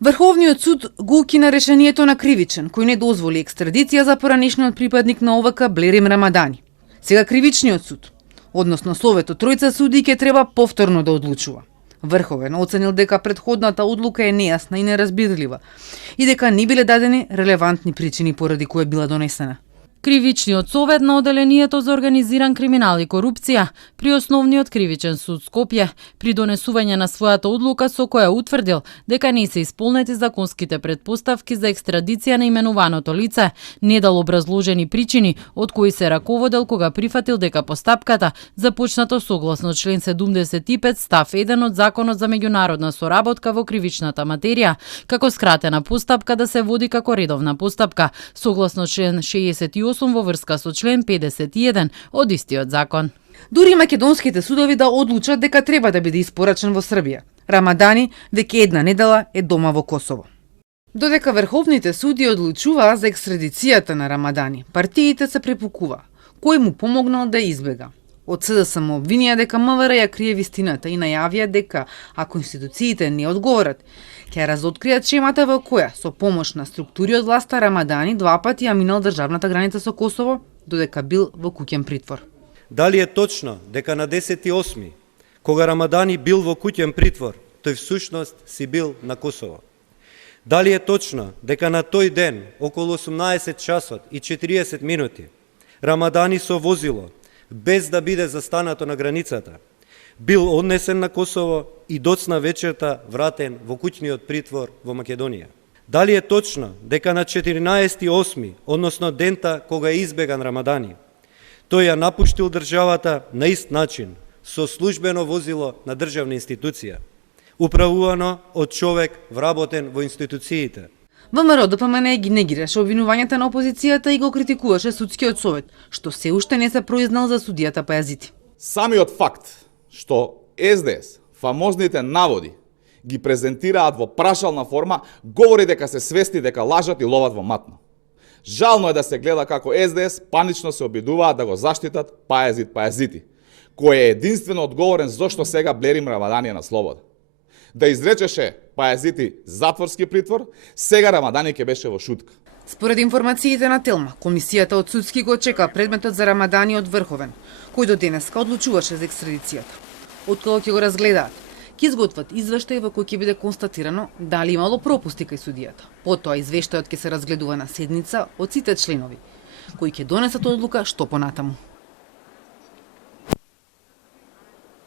Врховниот суд го укина решението на кривичен, кој не дозволи екстрадиција за поранешниот припадник на ОВК Блерим Рамадани. Сега кривичниот суд, односно Советот тројца суди, ќе треба повторно да одлучува. Врховен оценил дека претходната одлука е нејасна и неразбирлива и дека не биле дадени релевантни причини поради кои била донесена. Кривичниот совет на Оделението за организиран криминал и корупција при Основниот кривичен суд Скопје при донесување на својата одлука со која утврдил дека не се исполнети законските претпоставки за екстрадиција на именуваното лице, не дал образложени причини од кои се раководел кога прифатил дека постапката започнато согласно член 75 став 1 од Законот за меѓународна соработка во кривичната материја, како скратена постапка да се води како редовна постапка, согласно член 68 во врска со член 51 од истиот закон. Дури македонските судови да одлучат дека треба да биде испорачен во Србија. Рамадани веќе една недела е дома во Косово. Додека врховните суди одлучуваа за екстрадицијата на Рамадани, партиите се препукува. Кој му помогнал да избега? Од СДСМ му обвинија дека МВР ја крие вистината и најавија дека, ако институциите не одговорат, ќе разоткријат шемата во која, со помош на структури од власта, Рамадани 2 пати ја минал државната граница со Косово, додека бил во куќен притвор. Дали е точно дека на 10.8, кога Рамадани бил во куќен притвор, тој всушност си бил на Косово? Дали е точно дека на тој ден, околу 18 часот и 40 минути, Рамадани со возило, без да биде застанато на границата, бил однесен на Косово и доцна вечерта вратен во куќниот притвор во Македонија? Дали е точно дека на 14.8, односно дента кога е избеган Рамадани, тој ја напуштил државата на ист начин, со службено возило на државна институција, управувано од човек вработен во институциите? ВМРО ДПМН ги негираше обвинувањата на опозицијата и го критикуваше судскиот совет, што се уште не се произнел за судијата Пајазити. Самиот факт што СДС фамозните наводи ги презентираат во прашална форма, говори дека се свесни дека лажат и ловат во матно. Жално е да се гледа како СДС панично се обидуваат да го заштитат Пајазити, кој е единствено одговорен зошто сега Блерим Рамадани на слобода. Да изречеше Пајазити затворски притвор, сега Рамадани ќе беше во шутка. Според информациите на Телма, комисијата од судски го чека предметот за Рамадани од Врховен, кој до денеска одлучуваше за екстрадицијата. Откако ќе го разгледаат, ќе изготват извештај во кој ќе биде констатирано дали имало пропусти кај судијата. Потоа извештајот ќе се разгледува на седница од сите членови, кои ќе донесат одлука што понатаму.